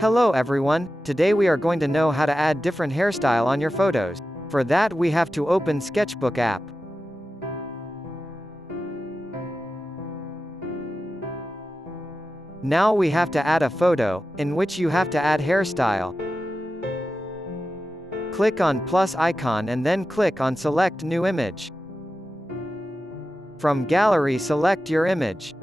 Hello everyone, today we are going to know how to add different hairstyle on your photos. For that we have to open Sketchbook app. Now we have to add a photo, in which you have to add hairstyle. Click on plus icon and then click on select new image. From gallery select your image.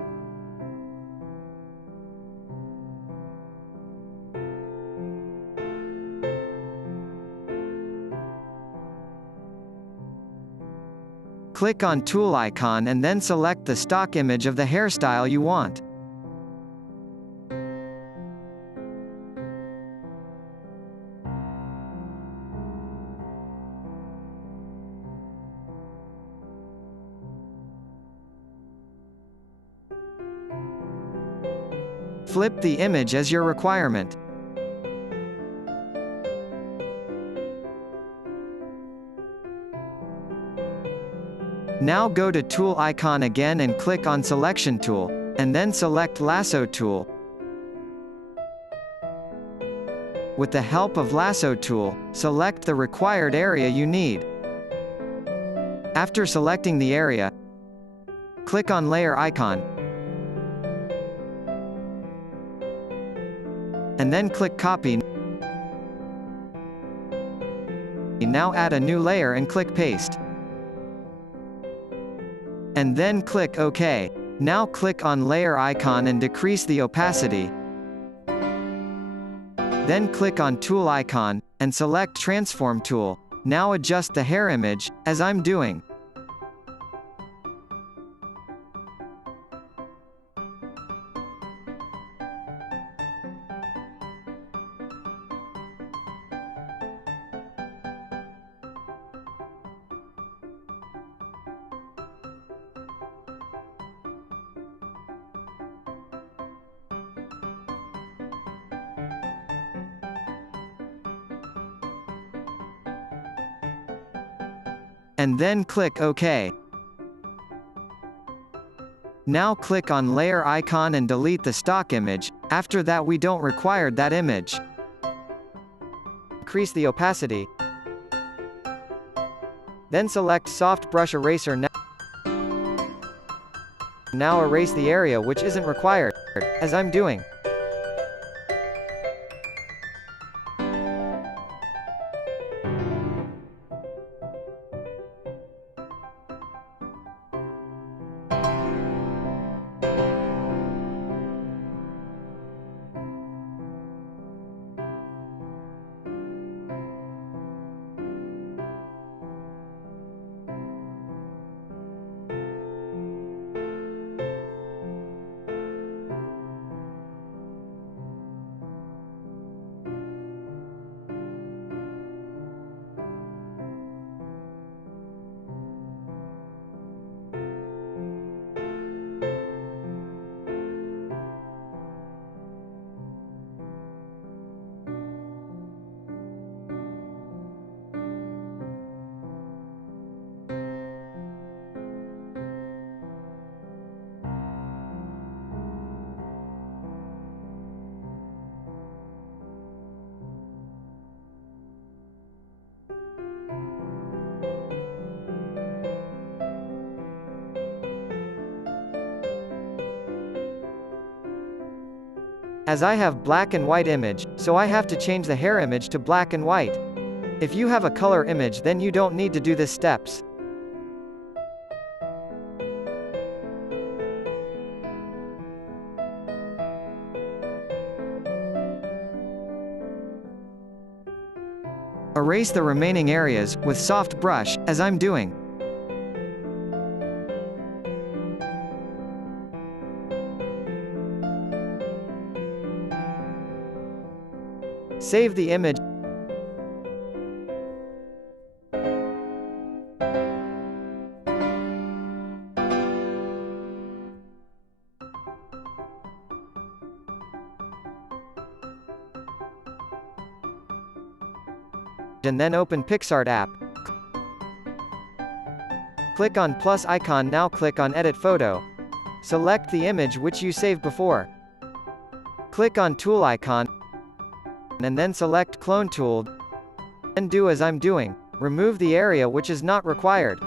Click on tool icon and then select the stock image of the hairstyle you want. Flip the image as your requirement. Now go to tool icon again and click on selection tool, and then select lasso tool. With the help of lasso tool, select the required area you need. After selecting the area, click on layer icon, and then click copy. Now add a new layer and click paste. And then click OK. Now click on layer icon and decrease the opacity. Then click on tool icon, and select transform tool. Now adjust the hair image, as I'm doing. And then click OK. Now click on layer icon and delete the stock image. After that we don't require that image. Increase the opacity. Then select soft brush eraser. Now erase the area which isn't required, as I'm doing. As I have black and white image, so I have to change the hair image to black and white. If you have a color image then you don't need to do this steps. Erase the remaining areas with soft brush, as I'm doing. Save the image. And then open PicsArt app. Click on plus icon. Now click on edit photo. Select the image which you saved before. Click on tool icon. and then select Clone Tool. Then do as I'm doing. Remove the area which is not required.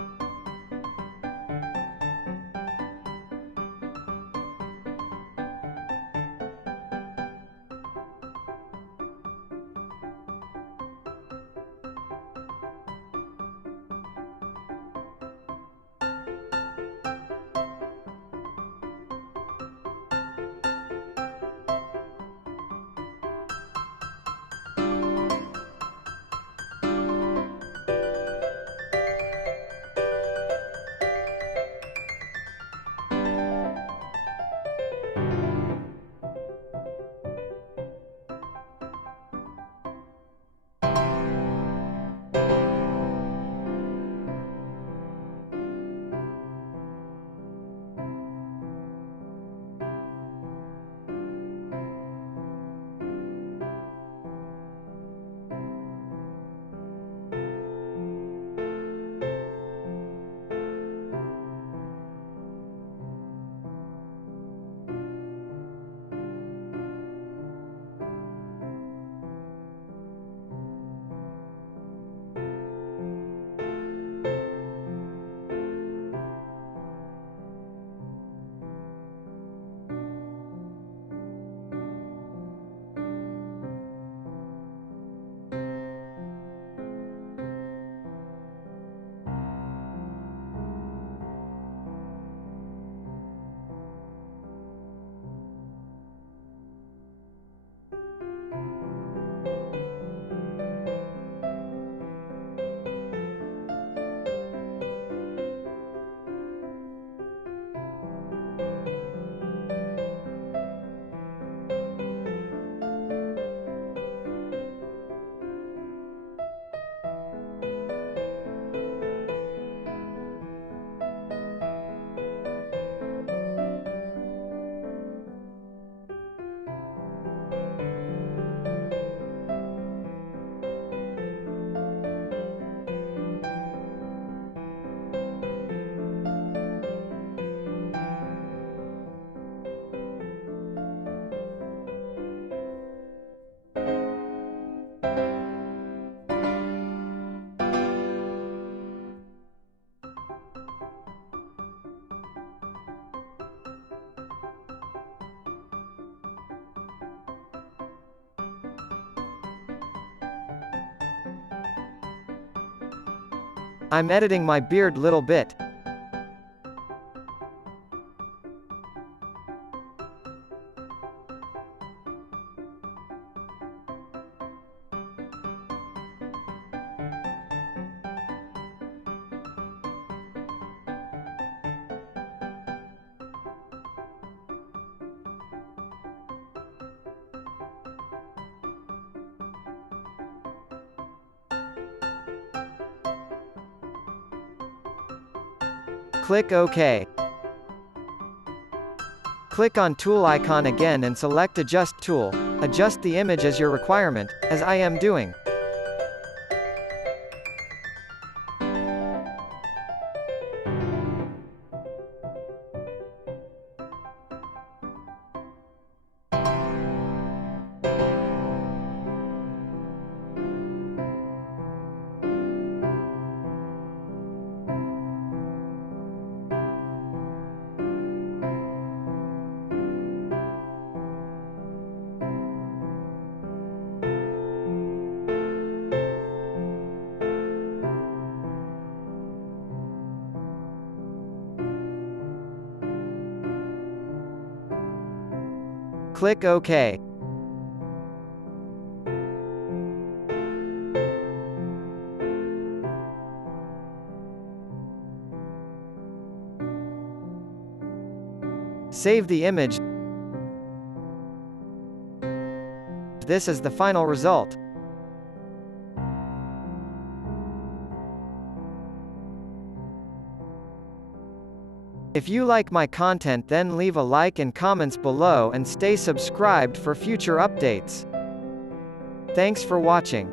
I'm editing my beard little bit. Click OK. Click on Tool icon again and select Adjust Tool. Adjust the image as your requirement, as I am doing. Click OK. Save the image. This is the final result. If you like my content, then leave a like and comments below and stay subscribed for future updates. Thanks for watching.